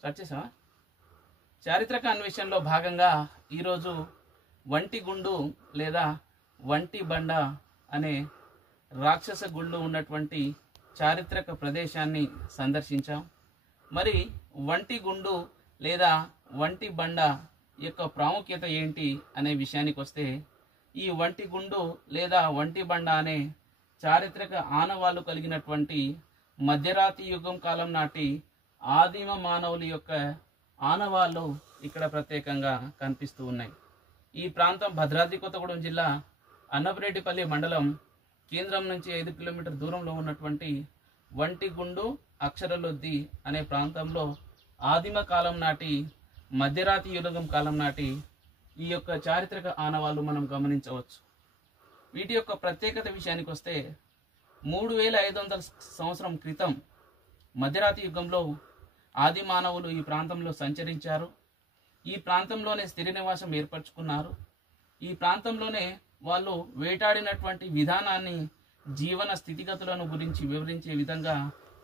Start చేసావా? చారిత్రక అన్వేషణలో భాగంగా ఈరోజు వంటిగుండు లేదా వంటి బండ అనే రాక్షస గుళ్ళు ఉన్నటువంటి చారిత్రక ప్రదేశాన్ని సందర్శించాం. మరి వంటిగుండు లేదా వంటి బండ యొక్క ప్రాముఖ్యత ఏంటి అనే విషయానికి వస్తే, ఈ వంటిగుండు లేదా వంటి బండ అనే చారిత్రక ఆనవాళ్ళు కలిగినటువంటి మధ్యరాతి యుగం కాలం నాటి ఆదిమ మానవుల యొక్క ఆనవాళ్ళు ఇక్కడ ప్రత్యేకంగా కనిపిస్తూ ఉన్నాయి. ఈ ప్రాంతం భద్రాద్రి కొత్తగూడెం జిల్లా అన్నపరెడ్డిపల్లి మండలం కేంద్రం నుంచి 5 కిలోమీటర్ దూరంలో ఉన్నటువంటి వంటిగుండు అక్షరలొద్ది అనే ప్రాంతంలో ఆదిమ కాలం నాటి మధ్యరాతి యుగం కాలం నాటి ఈ యొక్క చారిత్రక ఆనవాళ్ళు మనం గమనించవచ్చు. వీటి యొక్క ప్రత్యేకత విషయానికి వస్తే 3500 సంవత్సరం క్రితం మధ్యరాతి యుగంలో ఆది మానవులు ఈ ప్రాంతంలో సంచరించారు. ఈ ప్రాంతంలోనే స్థిర నివాసం ఏర్పరచుకున్నారు. ఈ ప్రాంతంలోనే వాళ్ళు వేటాడినటువంటి విధానాన్ని, జీవన స్థితిగతులను గురించి వివరించే విధంగా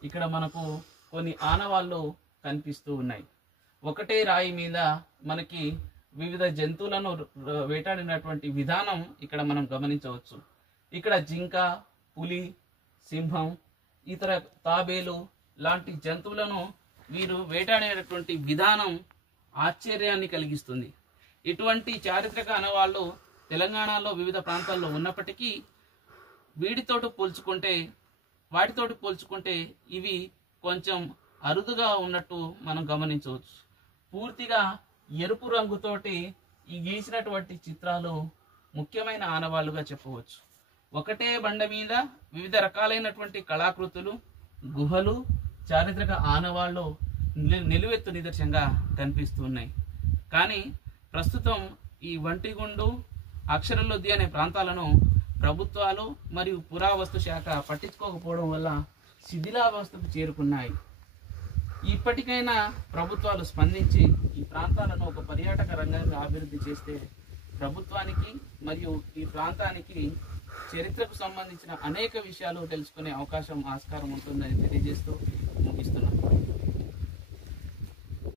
ఇక్కడ మనకు కొన్ని ఆనవాళ్ళు కనిపిస్తూ ఉన్నాయి. ఒకటే రాయి మీద మనకి వివిధ జంతువులను వేటాడినటువంటి విధానం ఇక్కడ మనం గమనించవచ్చు. ఇక్కడ జింక, పులి, సింహం, ఇతర తాబేలు లాంటి జంతువులను వీరు వేటాడేటటువంటి విధానం ఆశ్చర్యాన్ని కలిగిస్తుంది. ఇటువంటి చారిత్రక ఆనవాళ్ళు తెలంగాణలో వివిధ ప్రాంతాల్లో ఉన్నప్పటికీ వాటితోటి పోల్చుకుంటే ఇవి కొంచెం అరుదుగా ఉన్నట్టు మనం గమనించవచ్చు. పూర్తిగా ఎరుపు రంగుతోటి ఈ గీసినటువంటి చిత్రాలు ముఖ్యమైన ఆనవాళ్ళుగా చెప్పవచ్చు. ఒకటే బండ మీద వివిధ రకాలైనటువంటి కళాకృతులు, గుహలు, చారిత్రక ఆనవాళ్ళు నిలువెత్తు నిదర్శనంగా కనిపిస్తున్నాయి. కానీ ప్రస్తుతం ఈ వంటిగుండు, అక్షరలొద్ది అనే ప్రాంతాలను ప్రభుత్వాలు మరియు పురావస్తు శాఖ పట్టించుకోకపోవడం వల్ల శిథిలావస్థకు చేరుకున్నాయి. ఇప్పటికైనా ప్రభుత్వాలు స్పందించి ఈ ప్రాంతాలను ఒక పర్యాటక రంగంగా అభివృద్ధి చేస్తే ప్రభుత్వానికి మరియు ఈ ప్రాంతానికి చరిత్రకు సంబంధించిన అనేక విషయాలు తెలుసుకునే అవకాశం, ఆస్కారం ఉంటుందని తెలియజేస్తూ ముగిస్తున్నాను.